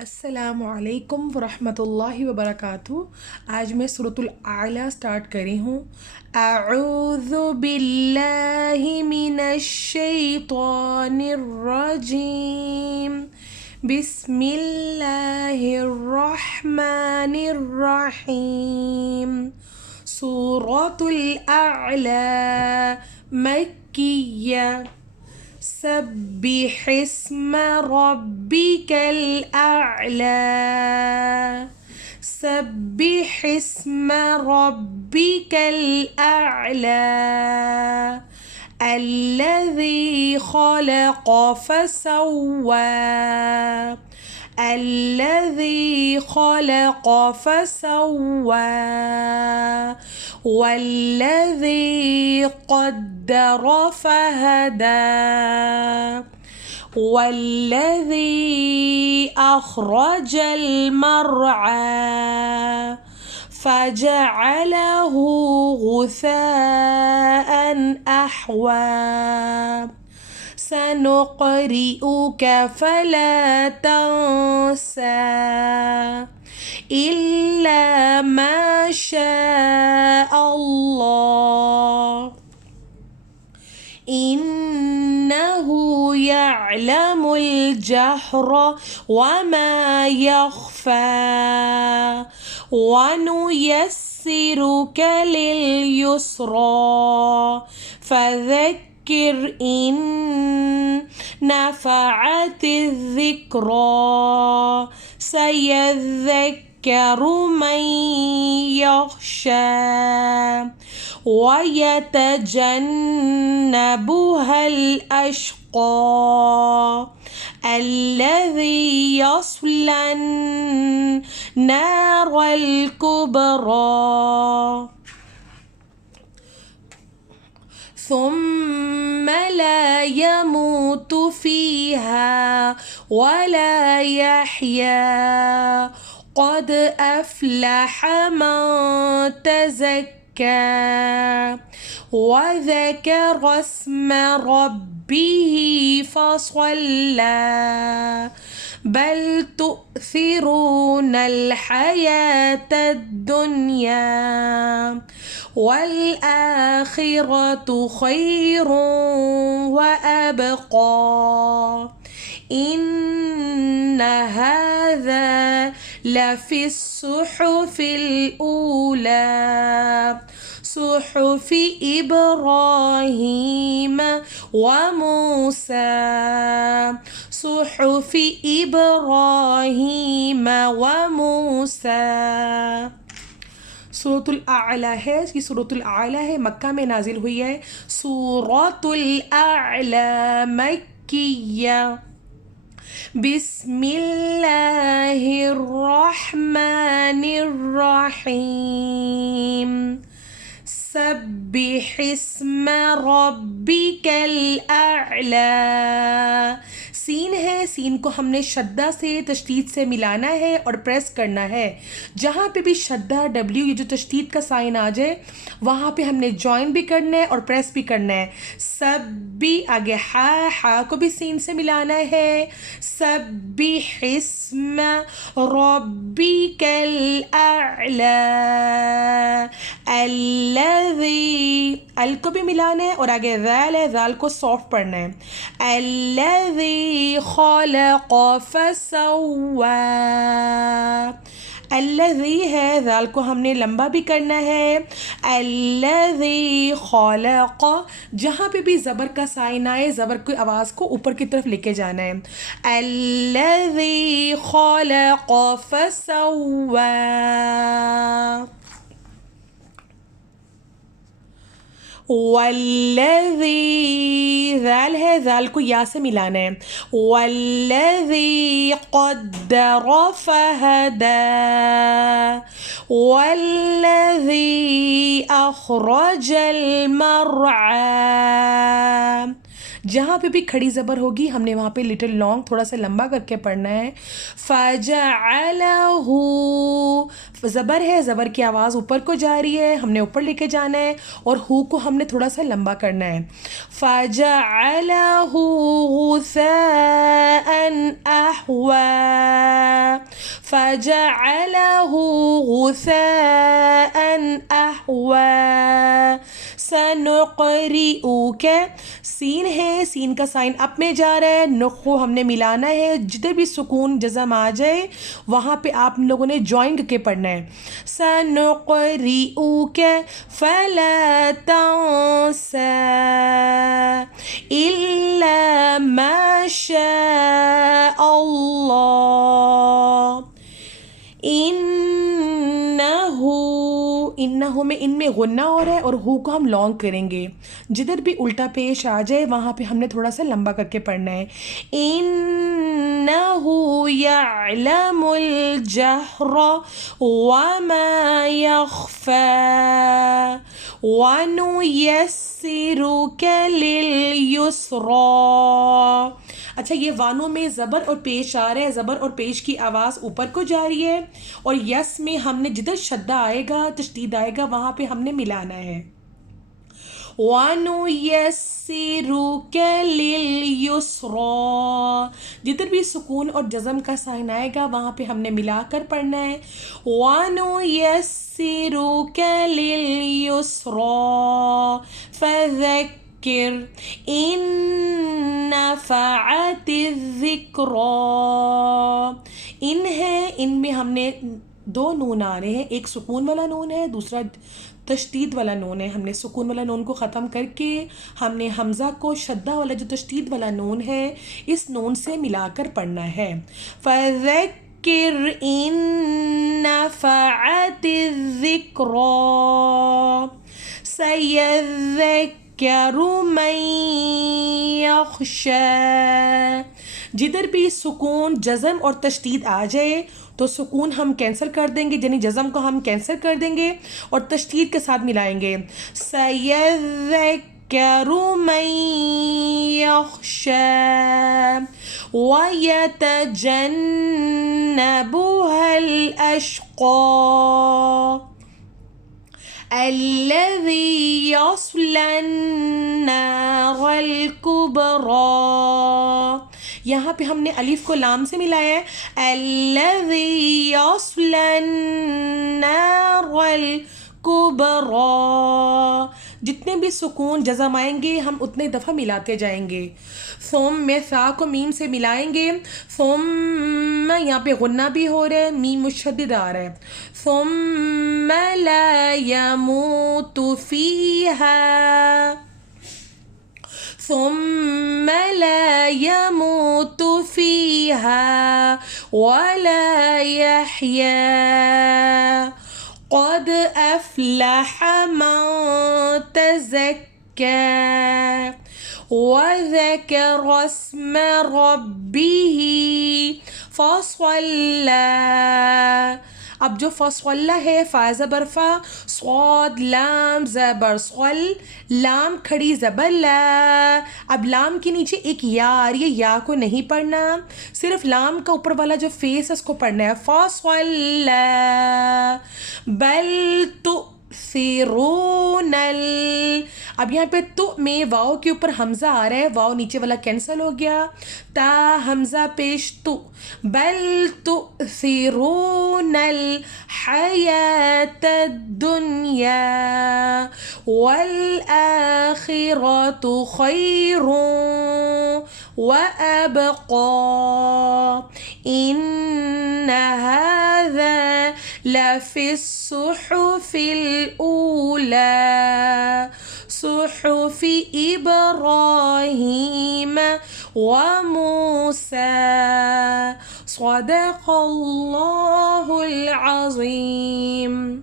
السلام علیکم ورحمۃ اللہ وبرکاتہ۔ آج میں سورۃ الاعلیٰ سٹارٹ کری ہوں۔ اعوذ باللہ من الشیطان الرجیم، بسم اللہ الرحمن الرحیم۔ سورۃ الاعلیٰ مکیہ، سبح اسم ربک الاعلی، سبح اسم ربک الاعلی، الذی خلق فسوى، الذی خلق فسوى، والذی قدر فہدى، والذی اخرج المرعى فجعله غثاء أحوى، سنقرئك فلا تنسى إلا ما شاء الله، إنه يعلم الجهر وما يخفى، ونيسرك لليسرى، فذكر إن نفعت الذكرى، سيذكر من يخشى، ويتجنبها الأشقى، الذي يصلى النار الكبرى، ثم لا يموت فيها ولا يحيا، قد أفلح من تزكى وذكر اسم ربه فصلى، بل تؤثرون الحياة الدنيا والآخرة خير وأبقى، إن هذا لفي الصحف الأولى، صحف إبراهيم وموسى، صحف إبراهيم وموسى۔ سورۃ الاعلیٰ ہے، اس کی سورۃ الاعلیٰ ہے، مکہ میں نازل ہوئی ہے۔ سورۃ الاعلیٰ مکیہ، بسم اللہ الرحمن الرحیم، سبح اسم ربک الاعلی۔ سین ہے، سین کو ہم نے شدہ سے تشدید سے ملانا ہے اور پریس کرنا ہے۔ جہاں پہ بھی شدہ ڈبلیو یہ جو تشدید کا سائن آ جائے وہاں پہ ہم نے جوائن بھی کرنا ہے اور پریس بھی کرنا ہے۔ سب بھی آگے ہا کو بھی سین سے ملانا ہے۔ سبح اسم ربک الاعلی، الذی، ال کو بھی ملانا ہے اور آگے ذال ہے، ذال کو سافٹ پڑھنا ہے۔ الذی خلق فسوى، الذی ہے، ذال کو ہم نے لمبا بھی کرنا ہے۔ الذی خلق، جہاں پہ بھی زبر کا سائن آئے زبر کی آواز کو اوپر کی طرف لے کے جانا ہے۔ الذی خلق فسوى، والذی، ذال ہے، ذال کو یا سے ملانا ہے۔ والذی قدر فہدى، والذی اخرج المرعى، جہاں پہ بھی کھڑی زبر ہوگی ہم نے وہاں پہ لٹل لانگ تھوڑا سا لمبا کر کے پڑھنا ہے۔ فجعلہ، زبر ہے، زبر کی آواز اوپر کو جا رہی ہے، ہم نے اوپر لے کے جانا ہے اور ہو کو ہم نے تھوڑا سا لمبا کرنا ہے۔ فجعلہ غثاء احوى، فجعله غثاء أحوى سنقرئك سین ہے، سین کا سائن اپ میں جا رہا ہے، نقو ہم نے ملانا ہے، جدھر بھی سکون جزم آ جائے وہاں پہ آپ لوگوں نے جوائن کر کے پڑھنا ہے. سنقرئك فلا تنسى إلا ما شاء الله انہو میں ان میں غنہ ہو رہا ہے اور ہو کو ہم لانگ کریں گے، جدھر بھی الٹا پیش آ جائے وہاں پہ ہم نے تھوڑا سا لمبا کر کے پڑھنا ہے. انہو یعلم الجہر وما یخفی ونیسرک للیسری. اچھا یہ وانوں میں زبر اور پیش آ رہا ہے، زبر اور پیش کی آواز اوپر کو جا رہی ہے، اور یس میں ہم نے جدھر شدہ آئے گا، تشدید آئے گا، وہاں پہ ہم نے ملانا ہے. وَنُيَسِّرُكَ لِلْيُسْرَى جدھر بھی سکون اور جزم کا سائن آئے گا وہاں پہ ہم نے ملا کر پڑھنا ہے. وَنُيَسِّرُكَ لِلْيُسْرَى فَذَكِّرْ إِن نَفَعَتِ الذِّكْرَى. ان ہے، ان میں ہم نے دو نون آ رہے ہیں، ایک سکون والا نون ہے، دوسرا تشدید والا نون ہے. ہم نے سکون والا نون کو ختم کر کے ہم نے حمزہ کو شدہ والا جو تشدید والا نون ہے اس نون سے ملا کر پڑھنا ہے. فَذَكِّرْ إِن نَفَعَتِ الذِّكْرَى سَيَذَّكَّرُ مَن يَخْشَىٰ. جدھر بھی سکون جزم اور تشدید آ جائے تو سکون ہم کینسل کر دیں گے، یعنی جزم کو ہم کینسل کر دیں گے اور تشدید کے ساتھ ملائیں گے. سَيَذَّكَّرُ مَن يَخْشَىٰ وَيَتَجَنَّبُهَا الْأَشْقَى الَّذِي يَصْلَى النَّارَ الْكُبْرَى. یہاں پہ ہم نے الف کو لام سے ملایا ہے. الَّذِي يَصْلَى النَّارَ الْكُبْرَى. جتنے بھی سکون جزم آئیں گے ہم اتنے دفعہ ملاتے جائیں گے. ثم میں سا کو میم سے ملائیں گے. ثم یہاں پہ غنہ بھی ہو رہا ہے، میم مشدد آ رہا ہے. ثم لا يموت فيها ثم لا يموت فيها ولا يحيا قد أفلح من تزكى وذكر اسم ربه فصلى. اب جو فصلہ ہے فا زبر فا، صاد لام زبر صل، لام کھڑی زبر لا. اب لام کے نیچے ایک یا آ رہی ہے، یا کو نہیں پڑھنا، صرف لام کا اوپر والا جو فیس ہے اس کو پڑھنا ہے. فصلى بل تؤثرون اب یہاں پہ تو میں واؤ کے اوپر حمزہ آ رہا ہے، واؤ نیچے والا کینسل ہو گیا، تا حمزہ پیش تو. بل تؤثرون الحیاة الدنیا والآخرة خیر وأبقى إن هذا لفي الصحف الأولى صحف إبراهيم وموسى. صدق الله العظيم.